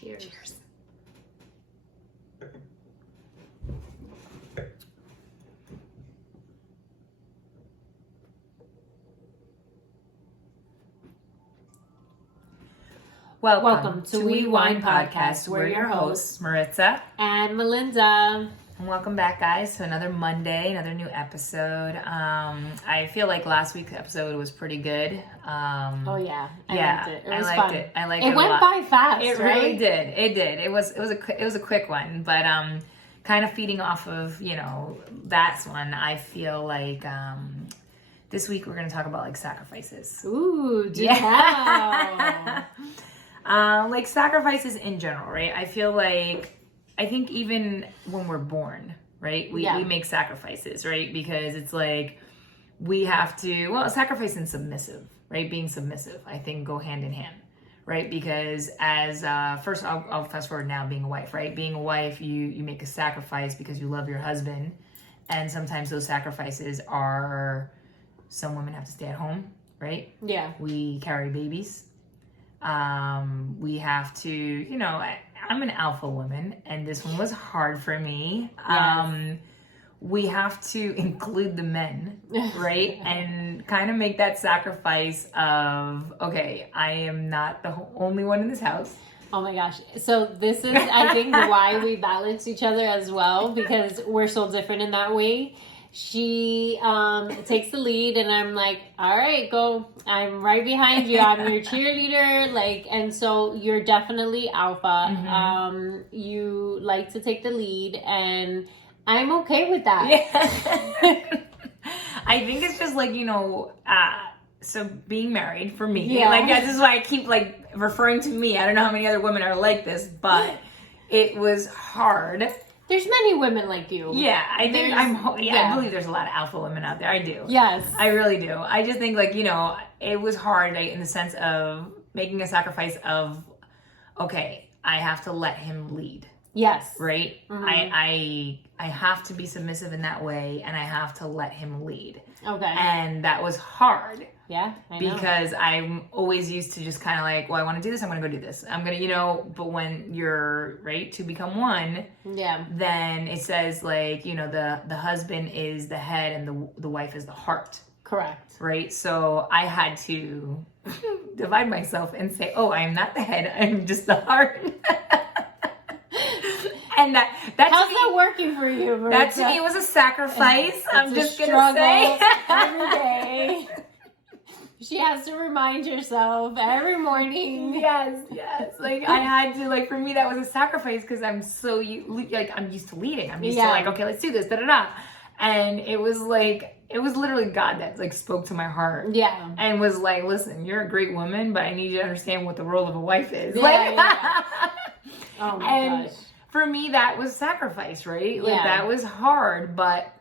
Cheers. Cheers. Welcome to We Wine Podcast. We're your hosts, Maritza and Melinda. And welcome back, guys, to another Monday, another new episode. I feel like last week's episode was pretty good. Oh yeah, I liked it. It was liked fun. it. I liked it. It went by fast. It right? really did. It did. It was a quick one, but kind of feeding off of that one. I feel like this week we're going to talk about like sacrifices. Ooh, yeah. Like sacrifices in general, right? I think even when we're born, right, we make sacrifices, right? Because it's like we have to, sacrifice and submissive, right? Being submissive, I think go hand in hand, right? Because as, first I'll fast forward now being a wife, right? Being a wife, you make a sacrifice because you love your husband. And sometimes those sacrifices are, some women have to stay at home, right? Yeah. We carry babies. We have to, I'm an alpha woman and this one was hard for me. Yes. We have to include the men, right? And kind of make that sacrifice of, okay, I am not the only one in this house. Oh my gosh. So this is, I think, why we balance each other as well, because we're so different in that way. She takes the lead and I'm like, all right, go. I'm right behind you. I'm your cheerleader. And so you're definitely alpha. Mm-hmm. You like to take the lead and I'm okay with that. Yeah. I think it's just so being married for me, this is why I keep referring to me. I don't know how many other women are like this, but it was hard. There's many women like you. Yeah, I think I believe there's a lot of alpha women out there. I do. Yes. I really do. I just think it was hard in the sense of making a sacrifice of, okay, I have to let him lead. Yes. Right? Mm-hmm. I have to be submissive in that way and I have to let him lead. Okay. And that was hard. Yeah, I know. Because I'm always used to just kind of I want to do this, I'm going to go do this. I'm going to, but when you're, right, to become one, then it says the husband is the head and the wife is the heart. Correct. Right? So I had to divide myself and say, oh, I'm not the head, I'm just the heart. And that's how's that working for you, Maritza? That to me was a sacrifice. I'm just going to say. Every day. She has to remind herself every morning. Yes. I had to, for me, that was a sacrifice because I'm so, I'm used to leading. I'm used to, okay, let's do this, da-da-da. And it was literally God that, spoke to my heart. Yeah. And was like, listen, you're a great woman, but I need you to understand what the role of a wife is. Yeah. Oh, my gosh. For me, that was sacrifice, right? That was hard, but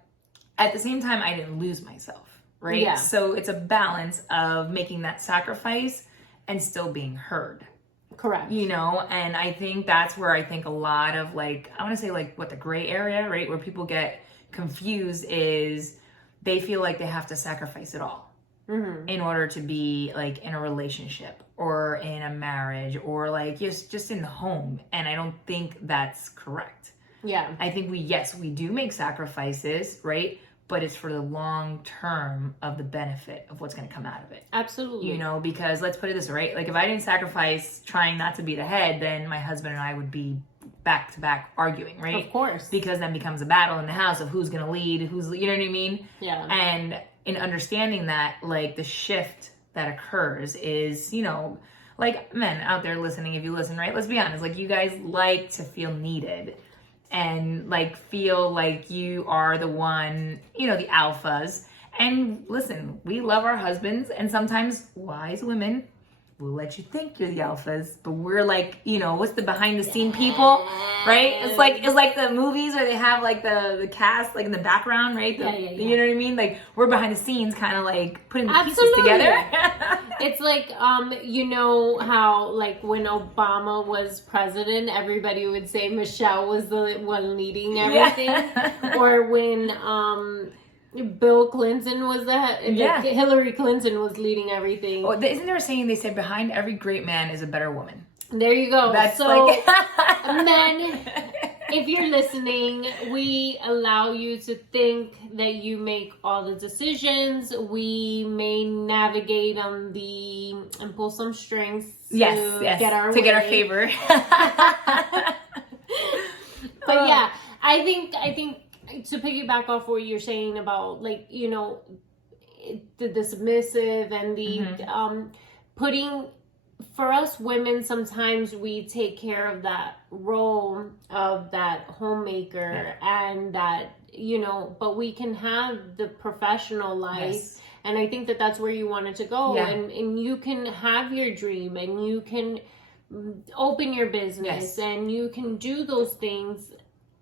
at the same time, I didn't lose myself. Right? Yeah. So it's a balance of making that sacrifice and still being heard. Correct. And I think that's where I think a lot of I want to say what the gray area, right? Where people get confused is they feel like they have to sacrifice it all in order to be in a relationship or in a marriage or just in the home. And I don't think that's correct. Yeah. I think we do make sacrifices, right? But it's for the long term of the benefit of what's going to come out of it. Absolutely. Because let's put it this way, right? If I didn't sacrifice trying not to be the head, then my husband and I would be back to back arguing, right? Of course. Because then becomes a battle in the house of who's going to lead, you know what I mean? Yeah. And in understanding that, the shift that occurs is, men out there listening, if you listen, right? Let's be honest, you guys like to feel needed. And feel like you are the one, the alphas. And listen, we love our husbands, and sometimes wise women will let you think you're the alphas, but we're what's the behind the scene people, right? It's like the movies where they have the cast in the background, right? You know what I mean? We're behind the scenes, kind of putting the pieces together. It's how when Obama was president, everybody would say Michelle was the one leading everything, or when Bill Clinton was Hillary Clinton was leading everything. Oh, isn't there a saying they said behind every great man is a better woman? There you go. That's so, like men, if you're listening, we allow you to think that you make all the decisions. We may navigate on and pull some strings to get our way. To get our favor. But yeah, I think to piggyback off what you're saying about, like, you know, the submissive and the putting, for us women, sometimes we take care of that role of that homemaker and that, you know, but we can have the professional life. Yes. And I think that that's where you wanted to go. Yeah. And you can have your dream and you can open your business and you can do those things,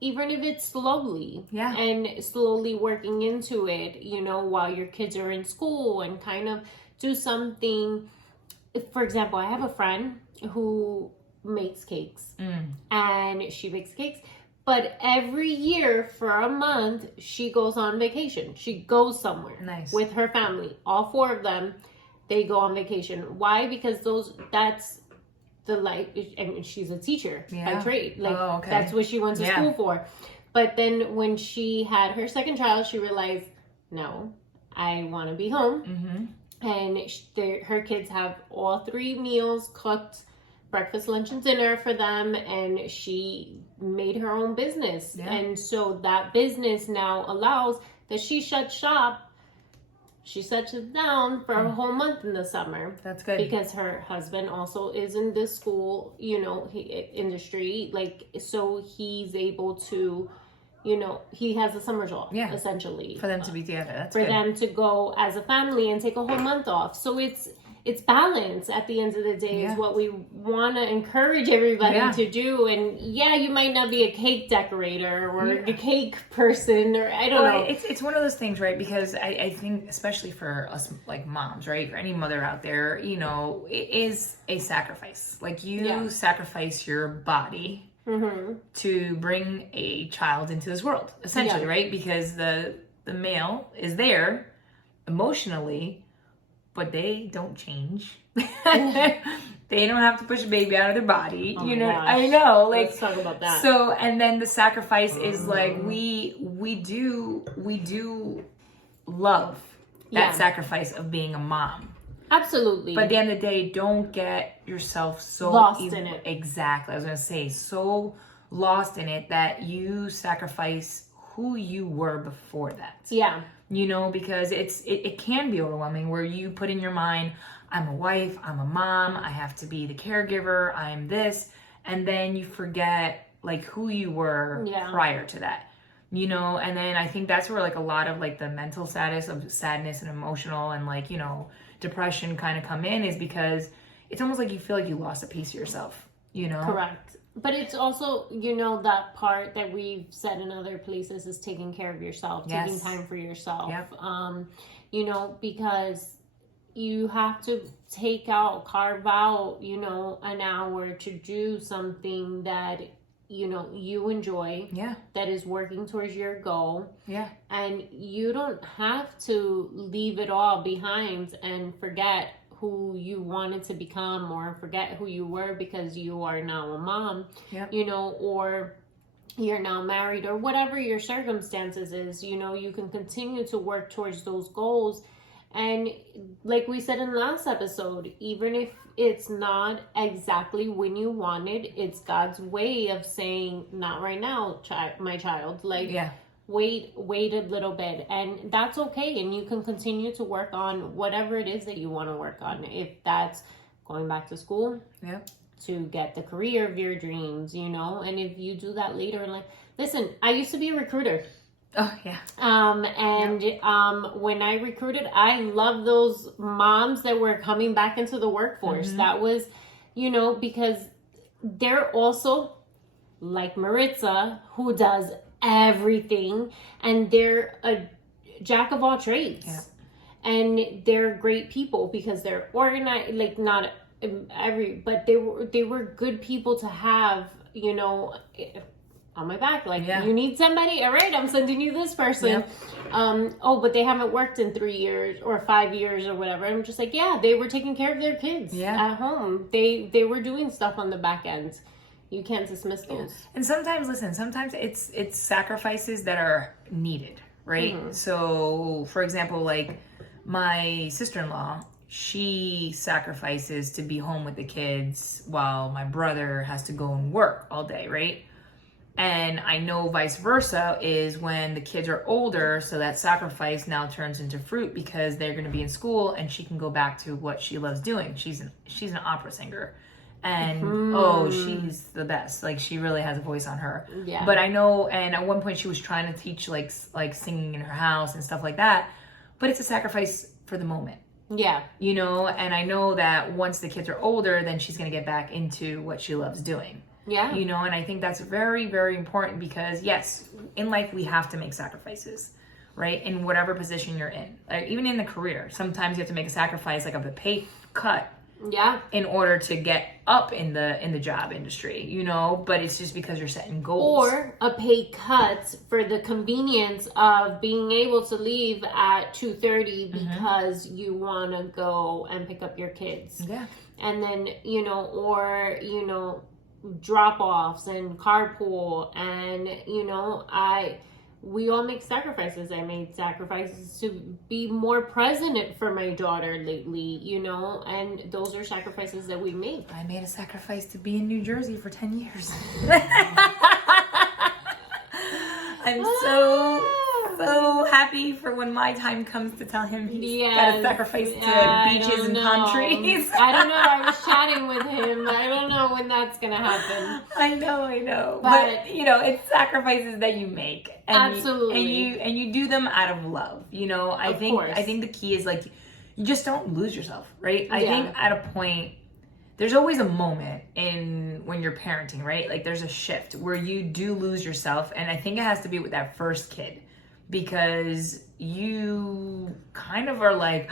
even if it's slowly. Yeah. And slowly working into it, you know, while your kids are in school, and kind of do something. For example, I have a friend who makes cakes and she bakes cakes, but every year for a month, she goes on vacation. She goes somewhere with her family. All 4 of them, they go on vacation. Why? Because that's the life. I mean, she's a teacher by trade. Like, that's what she went to school for. But then when she had her second child, she realized, no, I want to be home. And her kids have all 3 meals cooked, breakfast, lunch, and dinner for them. And she made her own business. And so that business now allows that she shuts shop. She shuts it down for a whole month in the summer. That's good. Because her husband also is in the school, you know, industry. Like, so he's able to, you know, he has a summer job, essentially. For them to be together. That's for good. them to go as a family and take a whole month off. So it's balance at the end of the day is what we want to encourage everybody to do. And you might not be a cake decorator or a cake person, or I don't know. It's one of those things, right? Because I think, especially for us, like moms, right? For any mother out there, you know, it is a sacrifice. Like, you sacrifice your body to bring a child into this world, essentially, right? Because the male is there emotionally, but they don't change. They don't have to push a baby out of their body. You know, I know. Like, let's talk about that. So, and then the sacrifice is like we do love that sacrifice of being a mom. Absolutely. But at the end of the day, don't get yourself so lost in it. Exactly. I was going to say, so lost in it that you sacrifice who you were before that. Yeah. You know, because it can be overwhelming, where you put in your mind, I'm a wife, I'm a mom, I have to be the caregiver, I'm this. And then you forget, like, who you were prior to that. You know, and then I think that's where, like, a lot of, like, the mental status of sadness and emotional and, like, you know, depression kind of come in, is because it's almost like you feel like you lost a piece of yourself, you know? Correct. But it's also, you know, that part that we've said in other places is taking care of yourself, taking time for yourself. You know, because you have to carve out, you know, an hour to do something that, you know, you enjoy, that is working towards your goal. And you don't have to leave it all behind and forget who you wanted to become, or forget who you were because you are now a mom, you know, or you're now married, or whatever your circumstances is. You know, you can continue to work towards those goals. And like we said in the last episode, even if it's not exactly when you wanted, it's God's way of saying, not right now, my child. Like, wait a little bit, and that's okay. And you can continue to work on whatever it is that you want to work on. If that's going back to school, to get the career of your dreams, you know. And if you do that later in life, listen, I used to be a recruiter. When I recruited, I love those moms that were coming back into the workforce. That was, you know, because they're also like Maritza, who does everything, and they're a jack of all trades. And they're great people because they're organized, like, not but they were good people to have, you know, on my back. Like, you need somebody? All right, I'm sending you this person. Yep. Oh, but they haven't worked in 3 years or 5 years or whatever. I'm just like, yeah, they were taking care of their kids at home. They were doing stuff on the back end. You can't dismiss those. And sometimes it's sacrifices that are needed, right? Mm-hmm. So, for example, like my sister-in-law, she sacrifices to be home with the kids while my brother has to go and work all day, right? And I know vice versa is when the kids are older, so that sacrifice now turns into fruit because they're going to be in school and she can go back to what she loves doing. She's an opera singer. And she's the best. Like, she really has a voice on her. Yeah. But I know, and at one point she was trying to teach like singing in her house and stuff like that. But it's a sacrifice for the moment. Yeah. You know, and I know that once the kids are older, then she's going to get back into what she loves doing. Yeah. You know, and I think that's very, very important because, yes, in life we have to make sacrifices, right? In whatever position you're in. Like, even in the career, sometimes you have to make a sacrifice, like of a pay cut. Yeah. In order to get up in the job industry, you know, but it's just because you're setting goals. Or a pay cut for the convenience of being able to leave at 2:30 because you want to go and pick up your kids. Yeah. And then, you know, or, you know, drop-offs and carpool and, you know, we all make sacrifices. I made sacrifices to be more present for my daughter lately, you know, and those are sacrifices that we make. I made a sacrifice to be in New Jersey for 10 years. I'm so happy for when my time comes to tell him he's got to sacrifice to beaches and palm trees. I don't know. I was chatting with him. I don't know when that's going to happen. I know. But you know, it's sacrifices that you make. And Absolutely. And you do them out of love. You know, I think the key is like, you just don't lose yourself, right? I think at a point, there's always a moment when you're parenting, right? Like, there's a shift where you do lose yourself. And I think it has to be with that first kid, because you kind of are like,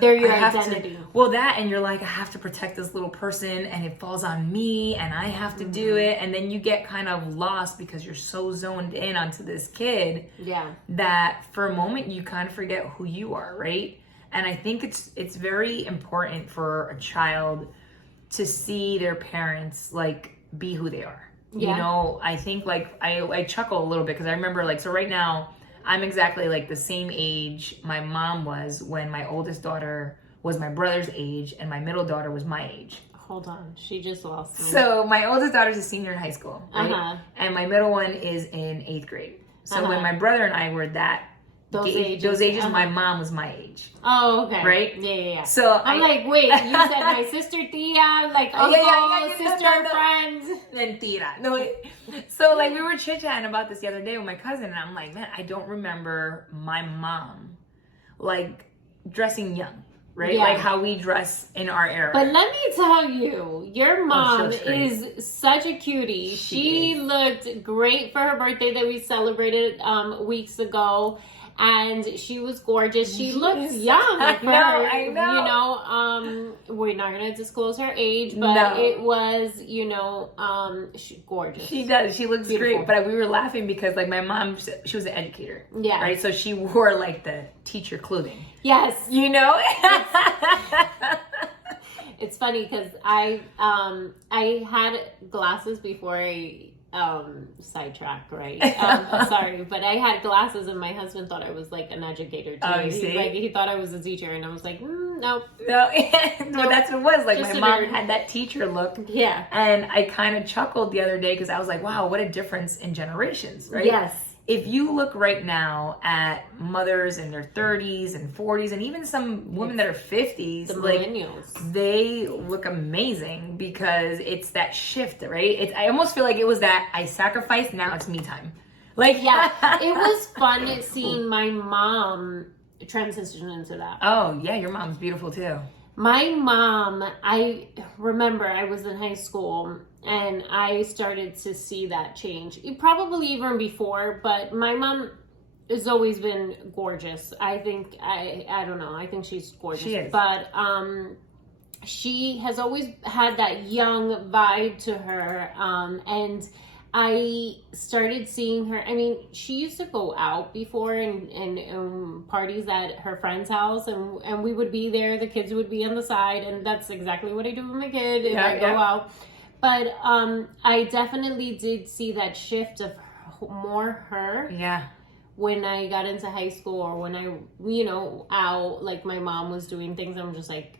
they're your identity. And you're like, I have to protect this little person and it falls on me and I have to do it. And then you get kind of lost because you're so zoned in onto this kid that for a moment you kind of forget who you are, right? And I think it's very important for a child to see their parents like be who they are. You know, I think like I chuckle a little bit because I remember like, so right now I'm exactly like the same age my mom was when my oldest daughter was my brother's age and my middle daughter was my age. Hold on, she just lost me. So my oldest daughter's a senior in high school, right? And my middle one is in 8th grade. So when my brother and I were those ages, my mom was my age. Oh, okay. Right? Yeah. So I'm like, wait, you said my sister Tia, like uncle, sister, friend. Then Tira. No, so like we were chit-chatting about this the other day with my cousin, and I'm like, man, I don't remember my mom like dressing young. Right? Yeah. Like how we dress in our era. But let me tell you, your mom is such a cutie. She looked great for her birthday that we celebrated weeks ago. And she was gorgeous. She looks young. I know. You know, we're not going to disclose her age, but it was, you know, gorgeous. She does. She looks great. But we were laughing because, like, my mom, she was an educator. Yeah. Right? So she wore, like, the teacher clothing. Yes. You know? It's funny because I had glasses before I sidetrack, right? Sorry, but I had glasses and my husband thought I was like an educator too. Oh, you see? He thought I was a teacher and I was like, no. Well, that's what it was. Like, my mom had that teacher look. Yeah. And I kind of chuckled the other day because I was like, wow, what a difference in generations, right? Yes. If you look right now at mothers in their 30s and 40s, and even some women that are 50s, the millennials, they look amazing because it's that shift, right? I almost feel like it was that I sacrificed, now it's me time. Like, yeah, it was fun seeing my mom transition into that. Oh, yeah, your mom's beautiful too. My mom, I remember I was in high school and I started to see that change. Probably even before, but my mom has always been gorgeous. I think, I don't know, I think she's gorgeous. She is. But she has always had that young vibe to her. And I started seeing her. I mean, she used to go out before and parties at her friend's house, and we would be there. The kids would be on the side, and that's exactly what I do with my kid. And I go out. But I definitely did see that shift of more her. Yeah. When I got into high school, or when I, you know, out, like my mom was doing things, I'm just like,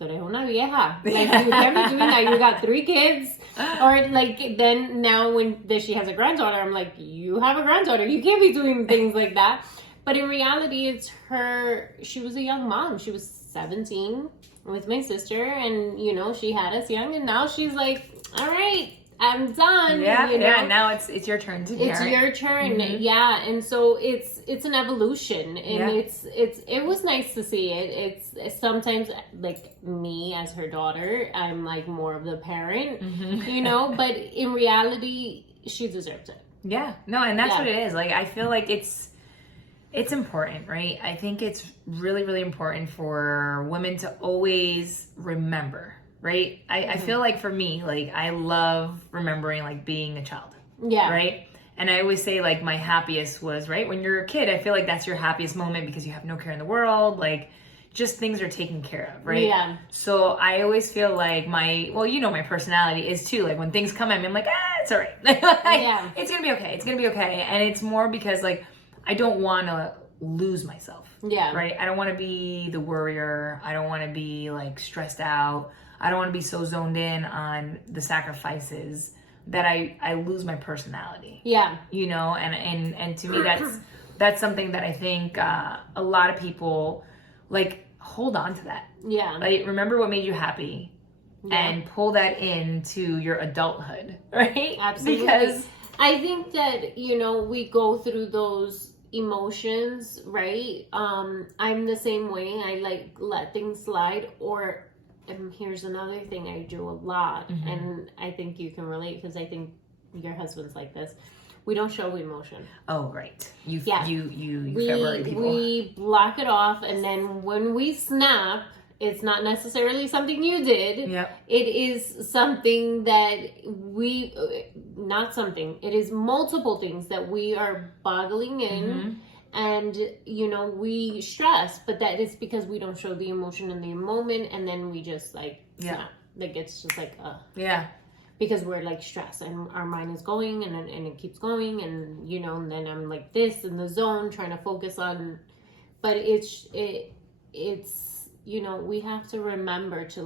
tú eres una vieja. Like, you can't be doing that. You got 3 kids. Or like, then now when she has a granddaughter, I'm like, you have a granddaughter. You can't be doing things like that. But in reality, it's her, she was a young mom. She was 17 with my sister, and, you know, she had us young, and now she's like, all right, I'm done. Yeah, you know? yeah. Now it's your turn to parent. It's your turn, yeah. And so it's an evolution, and it was nice to see it. It's sometimes like me as her daughter, I'm like more of the parent, you know. But in reality, she deserves it. Yeah, no, and that's what it is. Like, I feel like it's important, right? I think it's really, really important for women to always remember. Right? I feel like for me, like, I love remembering, like, being a child. Yeah. Right? And I always say, like, my happiest was, right, when you're a kid, I feel like that's your happiest moment because you have no care in the world. Like, just things are taken care of, right? Yeah. So I always feel like my personality is too. Like, when things come at me, I'm like, it's all right. Yeah. It's going to be okay. It's going to be okay. And it's more because, like, I don't want to lose myself. Yeah. Right? I don't want to be the worrier. I don't want to be, like, stressed out. I don't want to be so zoned in on the sacrifices that I lose my personality. Yeah. You know, and to me that's something that I think a lot of people, like, hold on to that. Yeah. Like, remember what made you happy and pull that into your adulthood, right? Absolutely. Because I think that, you know, we go through those emotions, right? I'm the same way. I like let things slide, and here's another thing I do a lot, and I think you can relate because I think your husband's like this. We don't show emotion. Oh, right. You February people. We block it off, and then when we snap, it's not necessarily something you did. Yep. It is something that it is multiple things that we are boggling in. And, you know, we stress, but that is because we don't show the emotion in the moment, and then we just, like, snap. Like, it's just like, because we're, like, stressed, and our mind is going, and it keeps going, and, you know, and then I'm, like, this in the zone, trying to focus on, but it's, you know, we have to remember to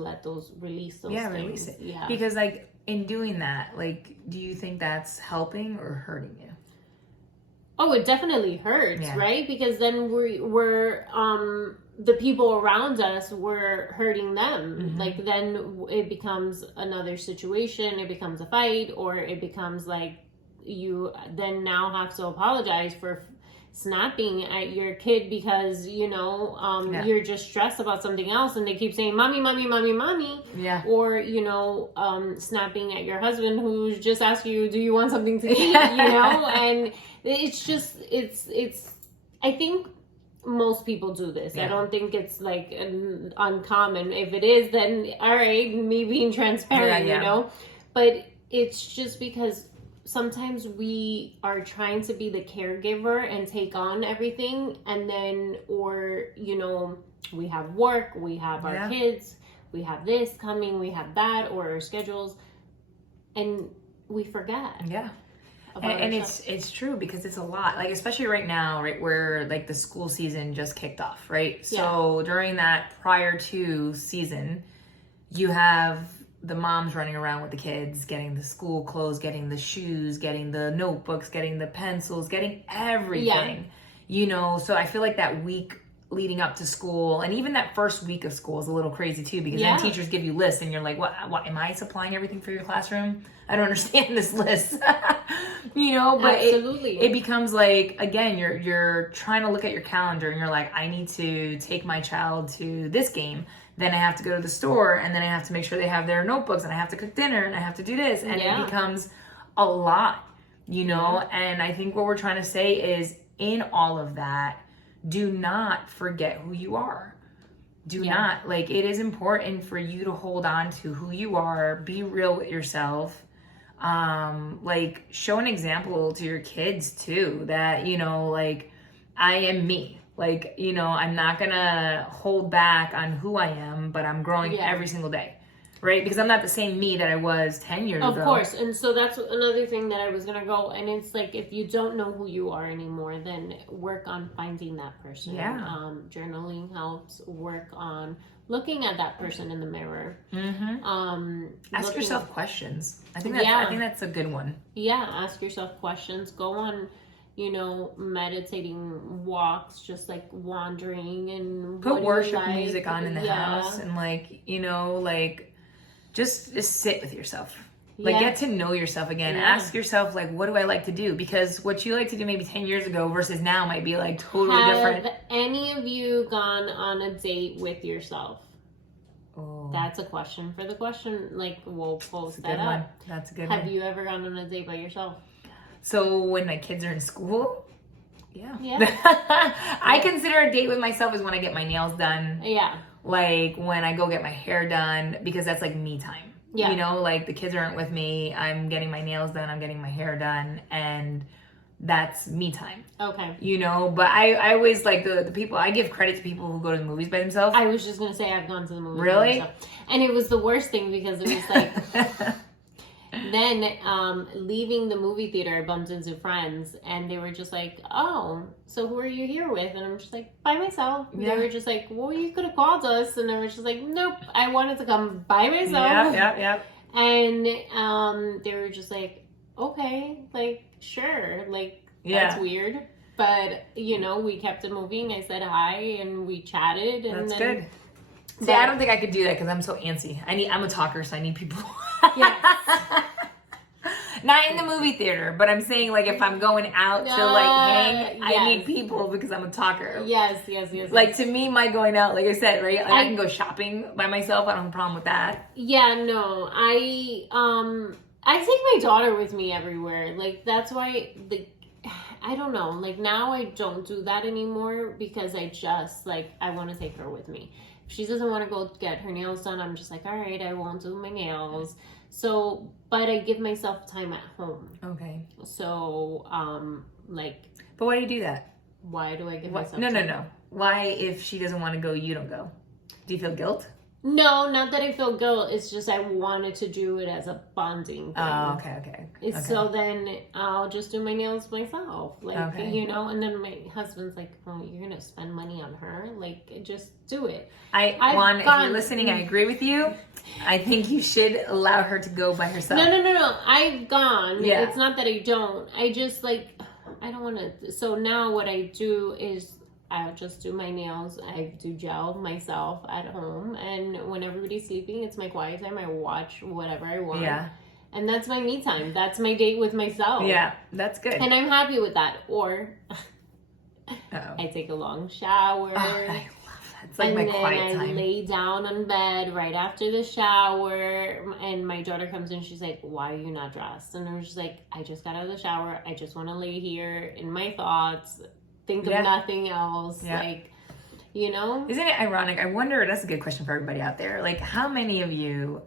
release those things. Release it. Yeah. Because, like, in doing that, like, do you think that's helping or hurting you? Oh, it definitely hurts, right? Because then we're the people around us, we're hurting them. Like, then it becomes another situation. It becomes a fight, or it becomes like you then now have to apologize for snapping at your kid because, you know, you're just stressed about something else, and they keep saying, mommy, mommy, mommy, mommy. Yeah. Or, you know, snapping at your husband who just asked you, do you want something to eat? You know? And it's just, it's, I think most people do this. I don't think it's like uncommon. If it is, then all right, me being transparent, you know? But it's just because sometimes we are trying to be the caregiver and take on everything, and then, or, you know, we have work, we have our kids, we have this coming, we have that, or our schedules, and we forget. Yeah. And it's true because it's a lot, like, especially right now, right, where, like, the school season just kicked off, right? So during that prior to season, you have the moms running around with the kids, getting the school clothes, getting the shoes, getting the notebooks, getting the pencils, getting everything, you know? So I feel like that week leading up to school, and even that first week of school is a little crazy too, because then teachers give you lists and you're like, what, am I supplying everything for your classroom? I don't understand this list. You know, but it becomes like, again, you're trying to look at your calendar and you're like, I need to take my child to this game, then I have to go to the store, and then I have to make sure they have their notebooks, and I have to cook dinner, and I have to do this, and it becomes a lot, you know? And I think what we're trying to say is, in all of that, do not forget who you are. Do not, like, it is important for you to hold on to who you are, be real with yourself, Like, show an example to your kids too, that, you know, like, I am me. Like, you know, I'm not gonna hold back on who I am, but I'm growing every single day. Right? Because I'm not the same me that I was 10 years ago. Of course. And so that's another thing that I was going to go. And it's like, if you don't know who you are anymore, then work on finding that person. Yeah. Journaling helps. Work on looking at that person in the mirror. Ask yourself questions. I think that's a good one. Yeah. Ask yourself questions. Go on, you know, meditating walks, just like wandering, and put worship music on in the house, and like, you know, like, just sit with yourself. Like, get to know yourself again. Ask yourself, like, what do I like to do? Because what you like to do maybe 10 years ago versus now might be like totally different. Have any of you gone on a date with yourself? Oh, that's a question for the question. Like, we'll post that up. One. That's a good one. Have you ever gone on a date by yourself? So when my kids are in school, I consider a date with myself is when I get my nails done. Yeah. Like when I go get my hair done, because that's like me time. Yeah. You know, like the kids aren't with me. I'm getting my nails done. I'm getting my hair done. And that's me time. Okay. You know, but I always like the people, I give credit to people who go to the movies by themselves. I was just going to say I've gone to the movies by myself. And it was the worst thing because it was like... Then leaving the movie theater, I bumped into friends and they were just like, oh, so who are you here with? And I'm just like, by myself. Yeah. They were just like, well, you could have called us. And I was just like, nope, I wanted to come by myself. Yeah. And they were just like, okay, like, sure. Like, that's weird. But, you know, we kept it moving. I said hi and we chatted. And that's good. See, I don't think I could do that because I'm so antsy. I'm a talker, so I need people. Yes. Not in the movie theater, but I'm saying like if I'm going out to like hang, I need people because I'm a talker. Yes. Like to me, my going out, like I said, right? Like I can go shopping by myself. I don't have a problem with that. Yeah, no, I take my daughter with me everywhere. Like that's why, like, I don't know. Like now I don't do that anymore because I just like I want to take her with me. If she doesn't want to go get her nails done, I'm just like, all right, I won't do my nails. So, but I give myself time at home. Okay. So, like. But why do you do that? Why do I give myself time? No. Why, if she doesn't want to go, you don't go? Do you feel guilt? No, not that I feel guilt. It's just I wanted to do it as a bonding thing. Oh, okay. So then I'll just do my nails myself. Like, you know, and then my husband's like, oh, you're going to spend money on her? Like, just do it. If you're listening, I agree with you. I think you should allow her to go by herself. No. I've gone. Yeah. It's not that I don't. I just, like, I don't want to. So now what I do is I'll just do my nails. I do gel myself at home. And when everybody's sleeping, it's my quiet time. I watch whatever I want. Yeah. And that's my me time. That's my date with myself. Yeah, that's good. And I'm happy with that. Or I take a long shower. Oh, I love that. It's like my quiet time. And then I lay down on bed right after the shower. And my daughter comes in. She's like, why are you not dressed? And I'm just like, I just got out of the shower. I just want to lay here in my thoughts. Think of nothing else. Yeah. Like, you know? Isn't it ironic? I wonder, that's a good question for everybody out there. Like, how many of you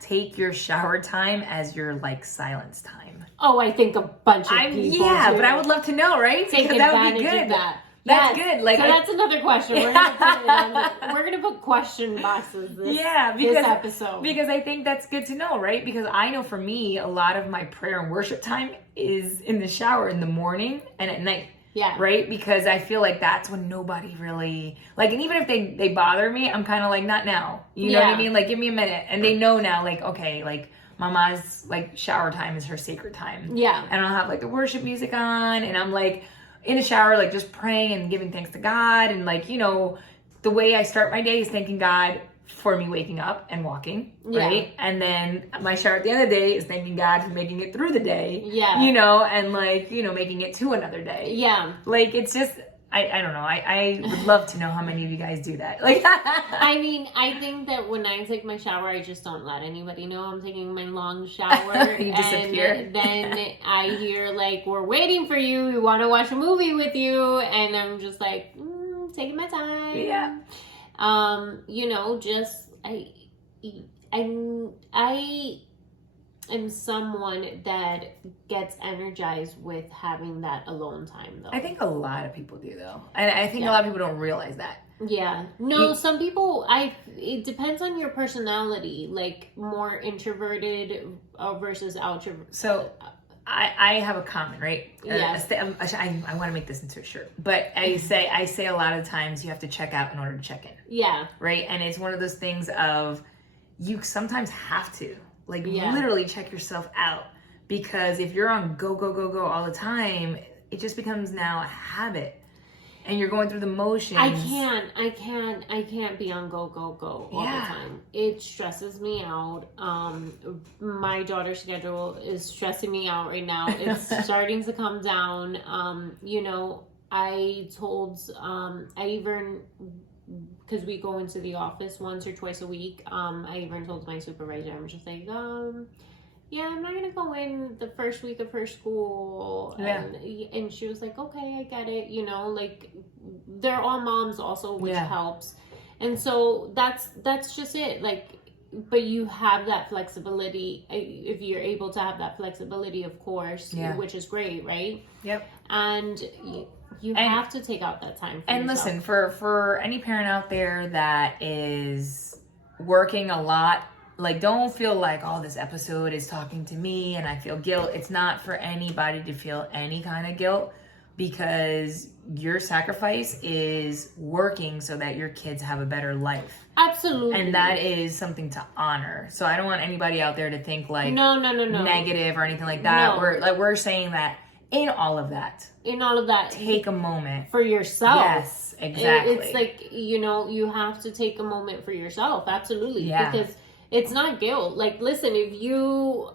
take your shower time as your, like, silence time? Oh, I think a bunch of people do. But I would love to know, right? Take advantage that would be good. Of that. That's good. Like, so that's another question. We're gonna put question boxes this episode. Because I think that's good to know, right? Because I know for me, a lot of my prayer and worship time is in the shower in the morning and at night. Yeah. Right? Because I feel like that's when nobody really, like, and even if they bother me, I'm kind of like, not now. You know what I mean? Like, give me a minute. And they know now, like, okay, like, Mama's, like, shower time is her sacred time. Yeah. And I'll have, like, the worship music on, and I'm, like, in the shower, like, just praying and giving thanks to God. And, like, you know, the way I start my day is thanking God for me waking up and walking, right? And then my shower at the end of the day is thanking God for making it through the day, you know, and like, you know, making it to another day. Yeah. Like, it's just, I don't know. I would love to know how many of you guys do that. Like, I mean, I think that when I take my shower, I just don't let anybody know I'm taking my long shower. You disappear. And then I hear, like, we're waiting for you. We want to watch a movie with you. And I'm just like, taking my time. Yeah. You know, just I someone that gets energized with having that alone time, though. I think a lot of people do, though. And I think a lot of people don't realize that. Yeah. No, some people, it depends on your personality, like more introverted versus outrovert. So I have a comment, right? Yeah. I want to make this into a shirt, but I say a lot of times you have to check out in order to check in. Yeah. Right? And it's one of those things of you sometimes have to literally check yourself out, because if you're on go all the time, it just becomes now a habit. And you're going through the motions. I can't be on go all the time. It stresses me out. My daughter's schedule is stressing me out right now. It's starting to come down. I told, because we go into the office once or twice a week, I even told my supervisor, I'm just like, yeah, I'm not gonna go in the first week of her school. And she was like, okay, I get it. Like, they're all moms also, which helps. And so that's just it. Like, but you have that flexibility if you're able to have that flexibility, of course, which is great, right? Yep. And you have to take out that time for yourself. Listen, for any parent out there that is working a lot, like, don't feel like, oh, this episode is talking to me and I feel guilt. It's not for anybody to feel any kind of guilt, because your sacrifice is working so that your kids have a better life. Absolutely. And that is something to honor. So I don't want anybody out there to think like no. negative or anything like that. No. We're saying that in all of that, take a moment for yourself. Yes, exactly. It's like, you have to take a moment for yourself. Absolutely. Yeah. Because it's not guilt. Like, listen, if you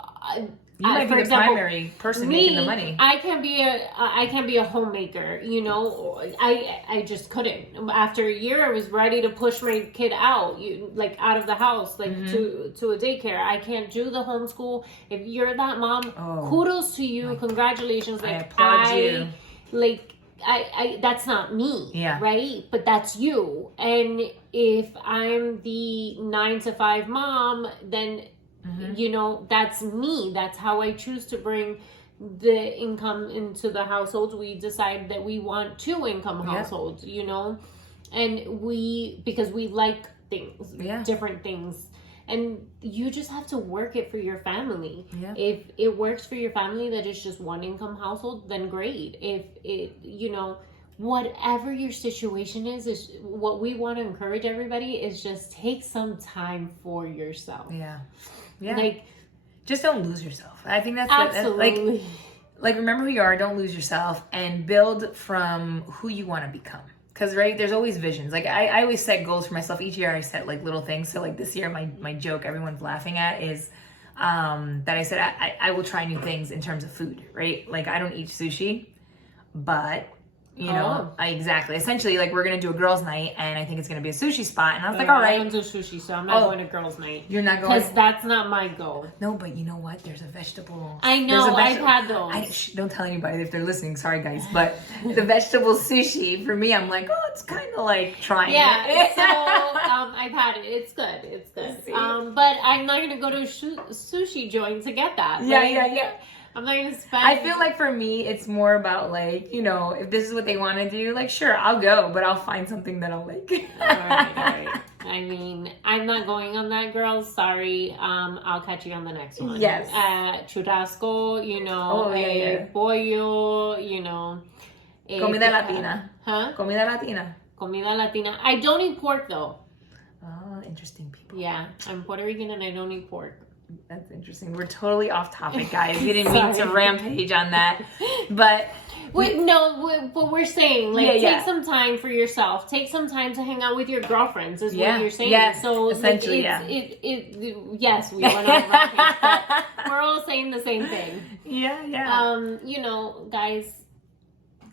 might be the primary person making the money. I can't be a homemaker. I just couldn't. After a year, I was ready to push my kid out, out of the house, to a daycare. I can't do the homeschool. If you're that mom, kudos to you. Congratulations. I applaud you. I that's not me, yeah, right? But that's you. And if I'm the 9 to 5 mom, then that's me. That's how I choose to bring the income into the household. We decide that we want 2-income households, and because we like things, different things. And you just have to work it for your family. Yeah. If it works for your family that it's just 1-income household, then great. If it, whatever your situation is what we want to encourage everybody is just take some time for yourself. Yeah. Yeah. Just don't lose yourself. I think that's absolutely. Like remember who you are, don't lose yourself, and build from who you want to become. Because, right, there's always visions. Like, I always set goals for myself. Each year I set, little things. So, this year, my joke everyone's laughing at is that I said I will try new things in terms of food, right? Like, I don't eat sushi, but, essentially, we're going to do a girls' night, and I think it's going to be a sushi spot. And I was like, all right. I don't do sushi, so I'm not going to girls' night. You're not going? Because that's not my goal. No, but you know what? There's a vegetable. I know, I've had those. Don't tell anybody if they're listening. Sorry, guys. But the vegetable sushi, for me, I'm like, it's kind of like trying it. So I've had it. It's good. It's good. But I'm not going to go to a sushi joint to get that. Yeah. I'm not going to spend. I feel like for me, it's more about if this is what they want to do, sure, I'll go, but I'll find something that I'll like. All right. I mean, I'm not going on that, girls. Sorry. I'll catch you on the next one. Yes. Churrasco, pollo, Comida Latina. Huh? Comida Latina. Comida Latina. I don't eat pork, though. Oh, interesting people. Yeah. I'm Puerto Rican and I don't eat pork. That's interesting. We're totally off topic, guys. We didn't mean to rampage on that. But but we're saying take some time for yourself. Take some time to hang out with your girlfriends is what you're saying. Yes, so essentially, yes, we went off rampage, but we're all saying the same thing. Yeah. Guys,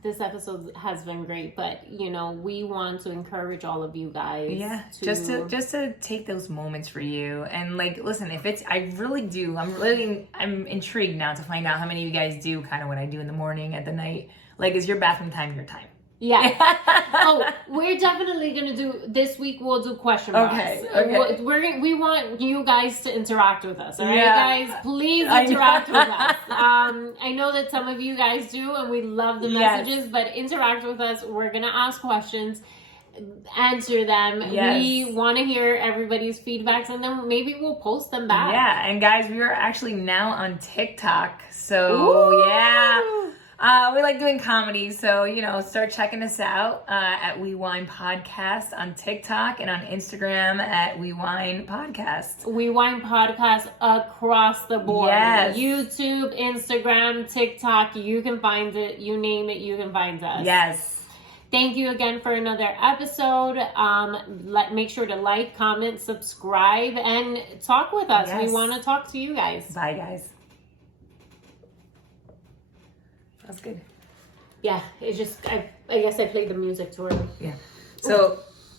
this episode has been great, but we want to encourage all of you guys. Yeah, just to take those moments for you, and listen, if it's, I really do. I'm intrigued now to find out how many of you guys do kind of what I do in the morning, at the night. Is your bathroom time your time? Yeah. Oh, we're definitely gonna do this week. We'll do question marks. Okay. We want you guys to interact with us. All right, Yeah. guys, please interact with us. I know that some of you guys do, and we love the messages. But interact with us. We're gonna ask questions, answer them. Yes. We want to hear everybody's feedbacks, and then maybe we'll post them back. Yeah, and guys, we are actually now on TikTok. So Ooh. yeah. We like doing comedy, so, start checking us out at We Wine Podcast on TikTok and on Instagram at We Wine Podcast. We Wine Podcast across the board. Yes. YouTube, Instagram, TikTok, you can find it. You name it, you can find us. Yes. Thank you again for another episode. Make sure to like, comment, subscribe, and talk with us. Yes. We want to talk to you guys. Bye, guys. That's good. Yeah, it's just, I guess I played the music too early. Yeah. So